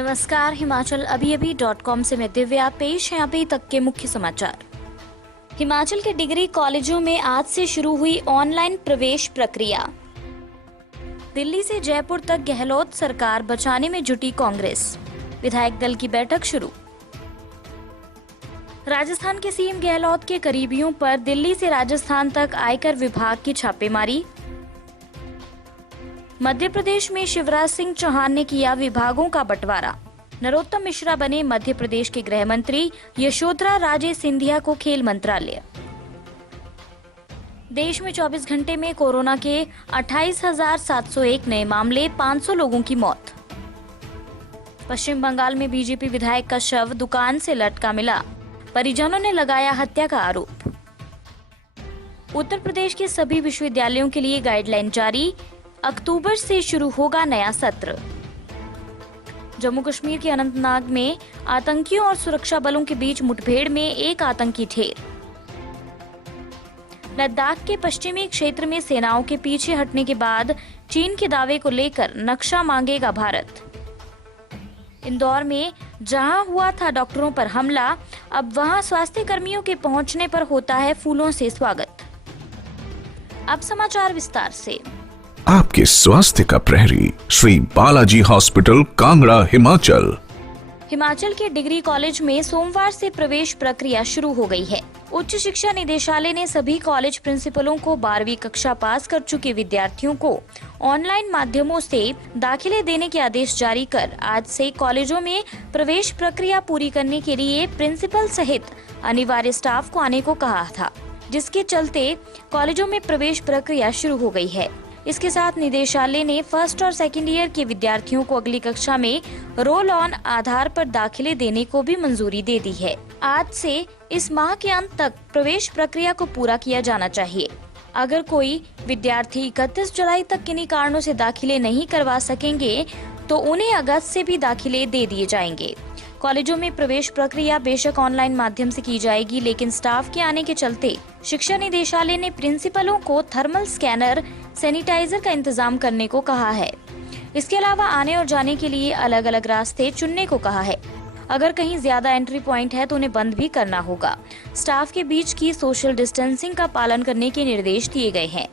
नमस्कार, हिमाचल अभी से मैं दिव्या। पेश है अभी तक के मुख्य समाचार। हिमाचल के डिग्री कॉलेजों में आज से शुरू हुई ऑनलाइन प्रवेश प्रक्रिया। दिल्ली से जयपुर तक गहलोत सरकार बचाने में जुटी कांग्रेस। विधायक दल की बैठक शुरू। राजस्थान के सीएम गहलोत के करीबियों पर दिल्ली से राजस्थान तक आयकर विभाग की छापेमारी। मध्य प्रदेश में शिवराज सिंह चौहान ने किया विभागों का बंटवारा। नरोत्तम मिश्रा बने मध्य प्रदेश के गृह मंत्री। यशोधरा राजे सिंधिया को खेल मंत्रालय। देश में 24 घंटे में कोरोना के 28,701 नए मामले, 500 लोगों की मौत। पश्चिम बंगाल में बीजेपी विधायक का शव दुकान से लटका मिला, परिजनों ने लगाया हत्या का आरोप। उत्तर प्रदेश के सभी विश्वविद्यालयों के लिए गाइडलाइन जारी, अक्टूबर से शुरू होगा नया सत्र। जम्मू कश्मीर के अनंतनाग में आतंकियों और सुरक्षा बलों के बीच मुठभेड़ में एक आतंकी ढेर। लद्दाख के पश्चिमी क्षेत्र में सेनाओं के पीछे हटने के बाद चीन के दावे को लेकर नक्शा मांगेगा भारत। इंदौर में जहां हुआ था डॉक्टरों पर हमला, अब वहां स्वास्थ्य कर्मियों के पहुंचने पर होता है फूलों से स्वागत। अब समाचार विस्तार से। आपके स्वास्थ्य का प्रहरी श्री बालाजी हॉस्पिटल, कांगड़ा, हिमाचल। हिमाचल के डिग्री कॉलेज में सोमवार से प्रवेश प्रक्रिया शुरू हो गई है। उच्च शिक्षा निदेशालय ने सभी कॉलेज प्रिंसिपलों को 12वीं कक्षा पास कर चुके विद्यार्थियों को ऑनलाइन माध्यमों से दाखिले देने के आदेश जारी कर आज से कॉलेजों में प्रवेश प्रक्रिया पूरी करने के लिए प्रिंसिपल सहित अनिवार्य स्टाफ को आने को कहा था, जिसके चलते कॉलेजों में प्रवेश प्रक्रिया शुरू हो गई है। इसके साथ निदेशालय ने फर्स्ट और सेकेंड ईयर के विद्यार्थियों को अगली कक्षा में रोल ऑन आधार पर दाखिले देने को भी मंजूरी दे दी है। आज से इस माह के अंत तक प्रवेश प्रक्रिया को पूरा किया जाना चाहिए। अगर कोई विद्यार्थी 31 जुलाई तक किन्हीं कारणों से दाखिले नहीं करवा सकेंगे तो उन्हें अगस्त से भी दाखिले दे दिए जाएंगे। कॉलेजों में प्रवेश प्रक्रिया बेशक ऑनलाइन माध्यम से की जाएगी, लेकिन स्टाफ के आने के चलते शिक्षा निदेशालय ने प्रिंसिपलों को थर्मल स्कैनर, सैनिटाइजर का इंतजाम करने को कहा है। इसके अलावा आने और जाने के लिए अलग अलग रास्ते चुनने को कहा है। अगर कहीं ज्यादा एंट्री पॉइंट है तो उन्हें बंद भी करना होगा। स्टाफ के बीच की सोशल डिस्टेंसिंग का पालन करने के निर्देश दिए गए हैं।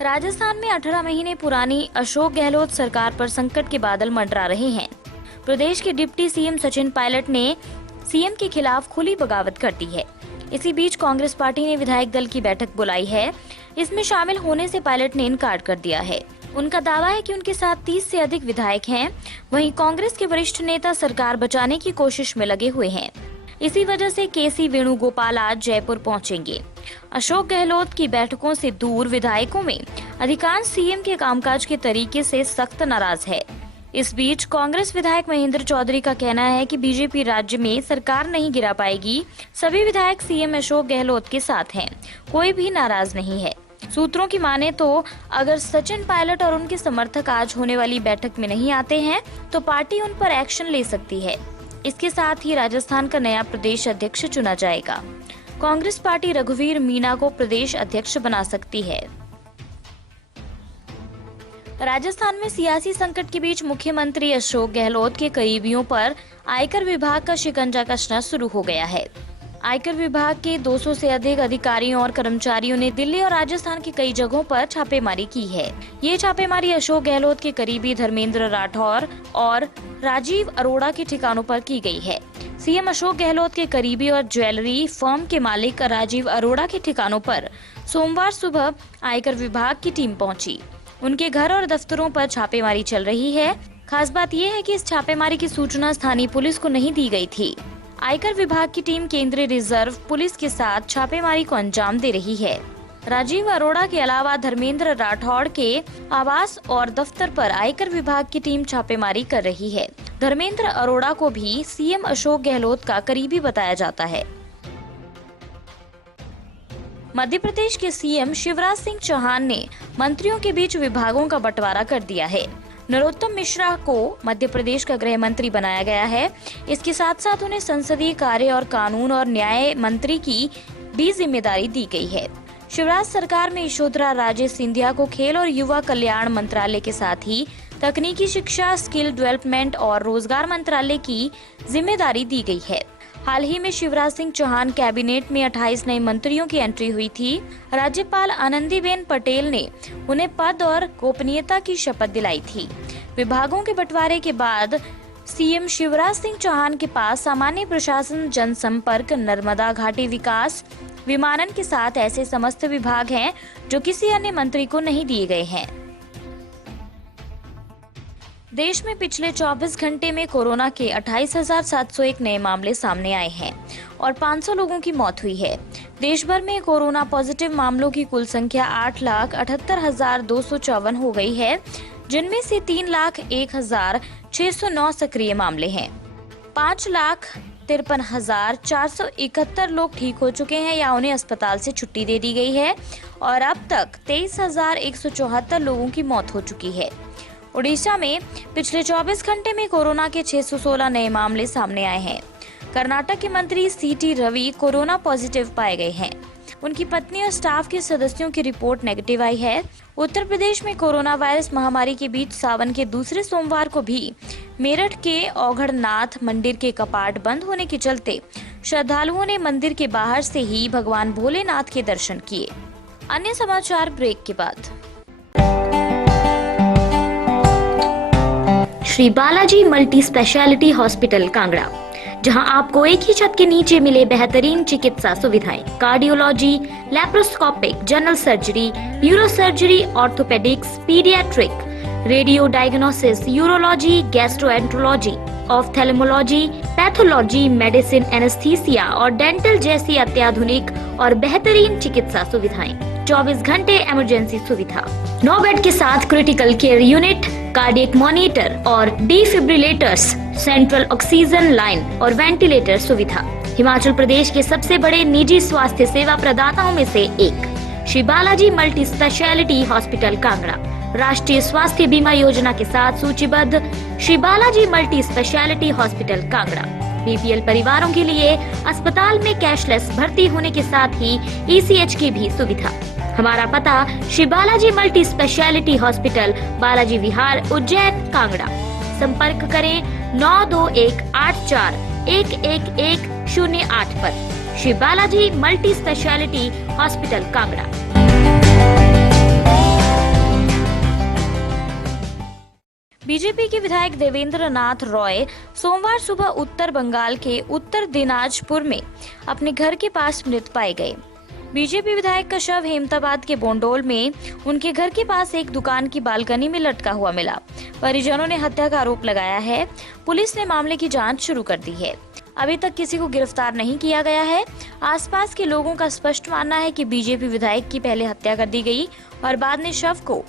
राजस्थान में 18 महीने पुरानी अशोक गहलोत सरकार पर संकट के बादल मंडरा रहे हैं। प्रदेश के डिप्टी सीएम सचिन पायलट ने सीएम के खिलाफ खुली बगावत कर दी है। इसी बीच कांग्रेस पार्टी ने विधायक दल की बैठक बुलाई है। इसमें शामिल होने से पायलट ने इनकार कर दिया है। उनका दावा है कि उनके साथ 30 से अधिक विधायक हैं। वहीं कांग्रेस के वरिष्ठ नेता सरकार बचाने की कोशिश में लगे हुए हैं। इसी वजह से केसी वेणुगोपाल आज जयपुर पहुंचेंगे। अशोक गहलोत की बैठकों से दूर विधायकों में अधिकांश सीएम के कामकाज के तरीके से सख्त नाराज है। इस बीच कांग्रेस विधायक महेंद्र चौधरी का कहना है कि बीजेपी राज्य में सरकार नहीं गिरा पाएगी। सभी विधायक सीएम अशोक गहलोत के साथ हैं, कोई भी नाराज नहीं है। सूत्रों की माने तो अगर सचिन पायलट और उनके समर्थक आज होने वाली बैठक में नहीं आते हैं तो पार्टी उन पर एक्शन ले सकती है। इसके साथ ही राजस्थान का नया प्रदेश अध्यक्ष चुना जाएगा। कांग्रेस पार्टी रघुवीर मीणा को प्रदेश अध्यक्ष बना सकती है। राजस्थान में सियासी संकट के बीच मुख्यमंत्री अशोक गहलोत के करीबियों पर आयकर विभाग का शिकंजा कसना शुरू हो गया है। आयकर विभाग के 200 से अधिक अधिकारियों और कर्मचारियों ने दिल्ली और राजस्थान की कई जगहों पर छापेमारी की है। ये छापेमारी अशोक गहलोत के करीबी धर्मेंद्र राठौर और राजीव अरोड़ा के ठिकानों पर की गई है। सीएम अशोक गहलोत के करीबी और ज्वेलरी फर्म के मालिक राजीव अरोड़ा के ठिकानों पर सोमवार सुबह आयकर विभाग की टीम पहुंची। उनके घर और दफ्तरों पर छापेमारी चल रही है। खास बात यह है कि इस छापेमारी की सूचना स्थानीय पुलिस को नहीं दी गई थी। आयकर विभाग की टीम केंद्रीय रिजर्व पुलिस के साथ छापेमारी को अंजाम दे रही है। राजीव अरोड़ा के अलावा धर्मेंद्र राठौड़ के आवास और दफ्तर पर आयकर विभाग की टीम छापेमारी कर रही है। धर्मेंद्र अरोड़ा को भी सीएम अशोक गहलोत का करीबी बताया जाता है। मध्य प्रदेश के सीएम शिवराज सिंह चौहान ने मंत्रियों के बीच विभागों का बंटवारा कर दिया है। नरोत्तम मिश्रा को मध्य प्रदेश का गृह मंत्री बनाया गया है। इसके साथ साथ उन्हें संसदीय कार्य और कानून और न्याय मंत्री की भी जिम्मेदारी दी गई है। शिवराज सरकार में यशोधरा राजे सिंधिया को खेल और युवा कल्याण मंत्रालय के साथ ही तकनीकी शिक्षा, स्किल डेवलपमेंट और रोजगार मंत्रालय की जिम्मेदारी दी गई है। हाल ही में शिवराज सिंह चौहान कैबिनेट में 28 नए मंत्रियों की एंट्री हुई थी। राज्यपाल आनंदीबेन पटेल ने उन्हें पद और गोपनीयता की शपथ दिलाई थी। विभागों के बंटवारे के बाद सीएम शिवराज सिंह चौहान के पास सामान्य प्रशासन, जनसंपर्क, नर्मदा घाटी विकास, विमानन के साथ ऐसे समस्त विभाग हैं जो किसी अन्य मंत्री को नहीं दिए गए हैं। देश में पिछले 24 घंटे में कोरोना के 28,701 नए मामले सामने आए हैं और 500 लोगों की मौत हुई है। देश भर में कोरोना पॉजिटिव मामलों की कुल संख्या 8,78,254 हो गई है, जिनमें से 3,01,609 सक्रिय मामले हैं। 5,53,471 लोग ठीक हो चुके हैं या उन्हें अस्पताल से छुट्टी दे दी गई है और अब तक 23,174 लोगों की मौत हो चुकी है। ओडिशा में पिछले 24 घंटे में कोरोना के 616 नए मामले सामने आए हैं। कर्नाटक के मंत्री सीटी रवि कोरोना पॉजिटिव पाए गए हैं। उनकी पत्नी और स्टाफ के सदस्यों की रिपोर्ट नेगेटिव आई है। उत्तर प्रदेश में कोरोना वायरस महामारी के बीच सावन के दूसरे सोमवार को भी मेरठ के औघड़नाथ मंदिर के कपाट बंद होने के चलते श्रद्धालुओं ने मंदिर के बाहर से ही भगवान भोलेनाथ के दर्शन किए। अन्य समाचार ब्रेक के बाद। Shri Balaji multi speciality hospital Kangra, जहां आपको एक ही छत के नीचे मिले बेहतरीन चिकित्सा सुविधाएं, cardiology, laparoscopic, general surgery, neuro surgery, orthopaedics, paediatric, radio diagnosis, urology, gastroenterology, ophthalmology, pathology, medicine, anaesthesia और डेंटल जैसी अत्याधुनिक और बेहतरीन चिकित्सा सुविधाएं, 24 घंटे इमरजेंसी सुविधा, 9 बेड के साथ critical care unit, cardiac monitor और डिफिब्रिलेटर्स, सेंट्रल ऑक्सीजन लाइन और वेंटिलेटर सुविधा। हिमाचल प्रदेश के सबसे बड़े निजी स्वास्थ्य सेवा प्रदाताओं में से एक Shri Balaji multi speciality hospital Kangra राष्ट्रीय स्वास्थ्य बीमा योजना के साथ सूचीबद्ध Shri Balaji multi speciality hospital Kangra BPL परिवारों के लिए अस्पताल में कैशलेस भर्ती होने के साथ ही ईसीएच की भी सुविधा। हमारा पता Shri Balaji multi speciality hospital, Balaji Vihar, Ujjain, Kangra. संपर्क करें 9218411108 पर। Shri Balaji multi speciality hospital Kangra. BJP के विधायक देवेंद्र नाथ रॉय सोमवार सुबह उत्तर बंगाल के उत्तर दिनाजपुर में अपने घर के पास मृत पाए गए। बीजेपी विधायक का शव हेमताबाद के बोंडोल में उनके घर के पास एक दुकान की बालकनी में लटका हुआ मिला। परिजनों ने हत्या का आरोप लगाया है। पुलिस ने मामले की जांच शुरू कर दी है। अभी तक किसी को गिरफ्तार नहीं किया गया है। आसपास के लोगों का स्पष्ट मानना है कि बीजेपी विधायक की पहले हत्या कर दी गई और बाद में शव को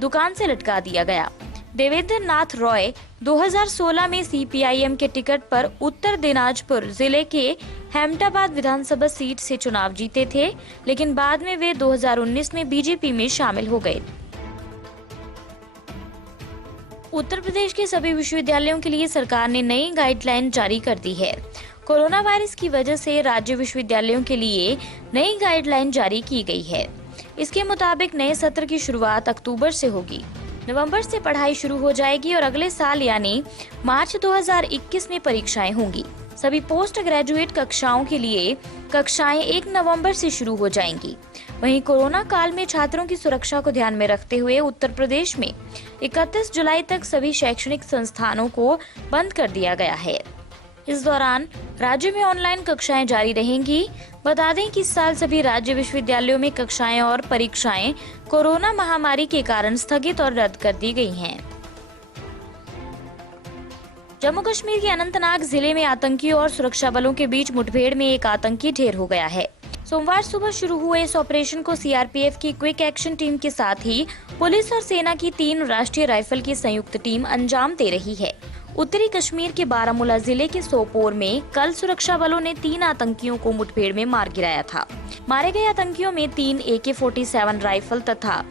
दुकान से लटका दिया गया। देवेंद्र नाथ रॉय 2016 में सीपीआईएम के टिकट पर उत्तर दिनाजपुर जिले के हेमताबाद विधानसभा सीट से चुनाव जीते थे, लेकिन बाद में वे 2019 में बीजेपी में शामिल हो गए। उत्तर प्रदेश के सभी विश्वविद्यालयों के लिए सरकार ने नई गाइडलाइन जारी कर दी है। कोरोना वायरस की वजह से राज्य विश्वविद्यालयों के लिए नई गाइडलाइन जारी की गई है। इसके मुताबिक नए सत्र की शुरुआत अक्टूबर से होगी। नवंबर से पढ़ाई शुरू हो जाएगी और अगले साल यानी मार्च 2021 में परीक्षाएं होंगी। सभी पोस्ट ग्रेजुएट कक्षाओं के लिए कक्षाएं 1 नवंबर से शुरू हो जाएंगी। वहीं कोरोना काल में छात्रों की सुरक्षा को ध्यान में रखते हुए उत्तर प्रदेश में 31 जुलाई तक सभी शैक्षणिक संस्थानों को बंद कर दिया गया है। इस दौरान राज्य में ऑनलाइन कक्षाएं जारी रहेंगी। बता दें कि इस साल सभी राज्य विश्वविद्यालयों में कक्षाएं और परीक्षाएं कोरोना महामारी के कारण स्थगित और रद्द कर दी गई हैं। जम्मू कश्मीर के अनंतनाग जिले में आतंकियों और सुरक्षा बलों के बीच मुठभेड़ में एक आतंकी ढेर हो गया है। सोमवार सुबह शुरू हुए इस ऑपरेशन को सीआरपीएफ की क्विक एक्शन टीम के साथ ही पुलिस और सेना की 3 राष्ट्रीय राइफल की संयुक्त टीम अंजाम दे रही है। उत्तरी कश्मीर के बारामूला जिले के सोपोर में कल सुरक्षा बलों ने 3 आतंकियों को मुठभेड़ में मार गिराया था। मारे गए आतंकियों में 3 AK-47 राइफल तथा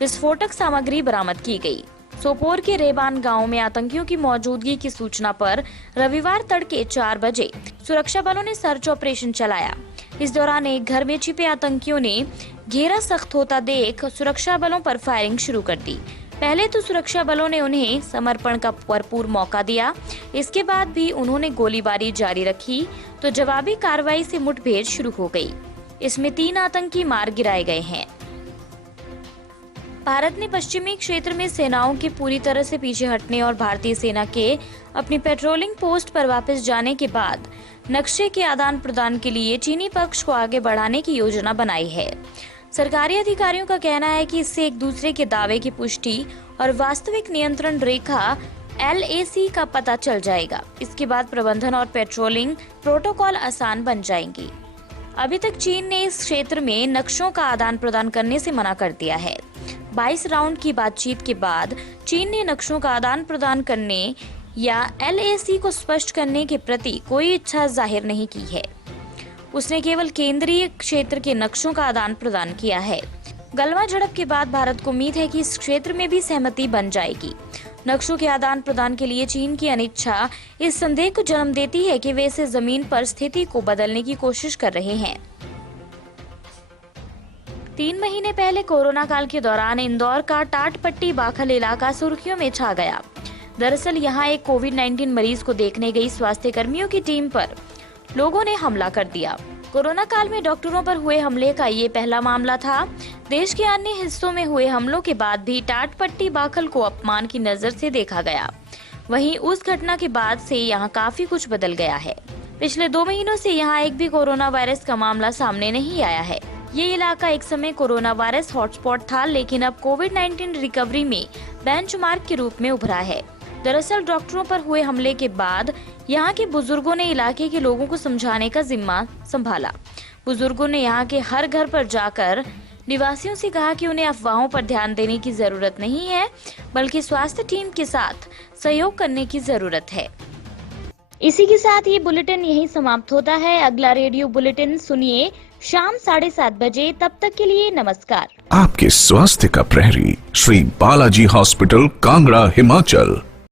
विस्फोटक सामग्री बरामद की गई। सोपोर के रेबान गांव में आतंकियों की मौजूदगी की सूचना पर रविवार तड़के 4 बजे सुरक्षा बलों ने सर्च ऑपरेशन चलाया। इस दौरान एक घर में छिपे आतंकियों ने घेरा सख्त होता देख सुरक्षा बलों पर फायरिंग शुरू कर दी। पहले तो सुरक्षा बलों ने उन्हें समर्पण का भरपूर मौका दिया, इसके बाद भी उन्होंने गोलीबारी जारी रखी तो जवाबी कार्रवाई से मुठभेड़ शुरू हो गई। इसमें 3 आतंकी मार गिराए गए हैं। भारत ने पश्चिमी क्षेत्र में सेनाओं के पूरी तरह से पीछे हटने और भारतीय सेना के अपनी पेट्रोलिंग पोस्ट पर वापस जाने के बाद नक्शे के आदान प्रदान के लिए चीनी पक्ष को आगे बढ़ाने की योजना बनाई है। सरकारी अधिकारियों का कहना है कि इससे एक दूसरे के दावे की पुष्टि और वास्तविक नियंत्रण रेखा LAC का पता चल जाएगा। इसके बाद प्रबंधन और पेट्रोलिंग प्रोटोकॉल आसान बन जाएंगी। अभी तक चीन ने इस क्षेत्र में नक्शों का आदान प्रदान करने से मना कर दिया है। 22 राउंड की बातचीत के बाद चीन ने नक्शों का आदान प्रदान करने या LAC को स्पष्ट करने के प्रति कोई इच्छा जाहिर नहीं की है। उसने केवल केंद्रीय क्षेत्र के नक्शों का आदान प्रदान किया है। गलवां झड़प के बाद भारत को उम्मीद है कि इस क्षेत्र में भी सहमति बन जाएगी। नक्शों के आदान प्रदान के लिए चीन की अनिच्छा इस संदेह को जन्म देती है कि वे इसे जमीन पर स्थिति को बदलने की कोशिश कर रहे हैं। 3 महीने पहले कोरोना काल के दौरान इंदौर का टाटपट्टी बाखल इलाका सुर्खियों में छा गया। दरअसल यहां एक कोविड-19 मरीज को देखने गई स्वास्थ्य कर्मियों की टीम पर लोगों ने हमला कर दिया। कोरोना काल में डॉक्टरों पर हुए हमले का ये पहला मामला था। देश के अन्य हिस्सों में हुए हमलों के बाद भी टाटपट्टी बाखल को अपमान की नजर से देखा गया। वहीं उस घटना के बाद से यहाँ काफी कुछ बदल गया है। पिछले 2 महीनों से यहाँ एक भी कोरोना वायरस का मामला सामने नहीं आया है। ये इलाका एक समय कोरोना वायरस हॉटस्पॉट था, लेकिन अब कोविड-19 रिकवरी में बेंचमार्क के रूप में उभरा है। दरअसल डॉक्टरों पर हुए हमले के बाद यहाँ के बुजुर्गों ने इलाके के लोगों को समझाने का जिम्मा संभाला। बुजुर्गों ने यहाँ के हर घर पर जाकर निवासियों से कहा कि उन्हें अफवाहों पर ध्यान देने की जरूरत नहीं है, बल्कि स्वास्थ्य टीम के साथ सहयोग करने की जरूरत है। इसी के साथ ये बुलेटिन यहीं समाप्त होता है। अगला रेडियो बुलेटिन सुनिए शाम 7:30 बजे। तब तक के लिए नमस्कार। आपके स्वास्थ्य का प्रहरी श्री बालाजी हॉस्पिटल, कांगड़ा, हिमाचल।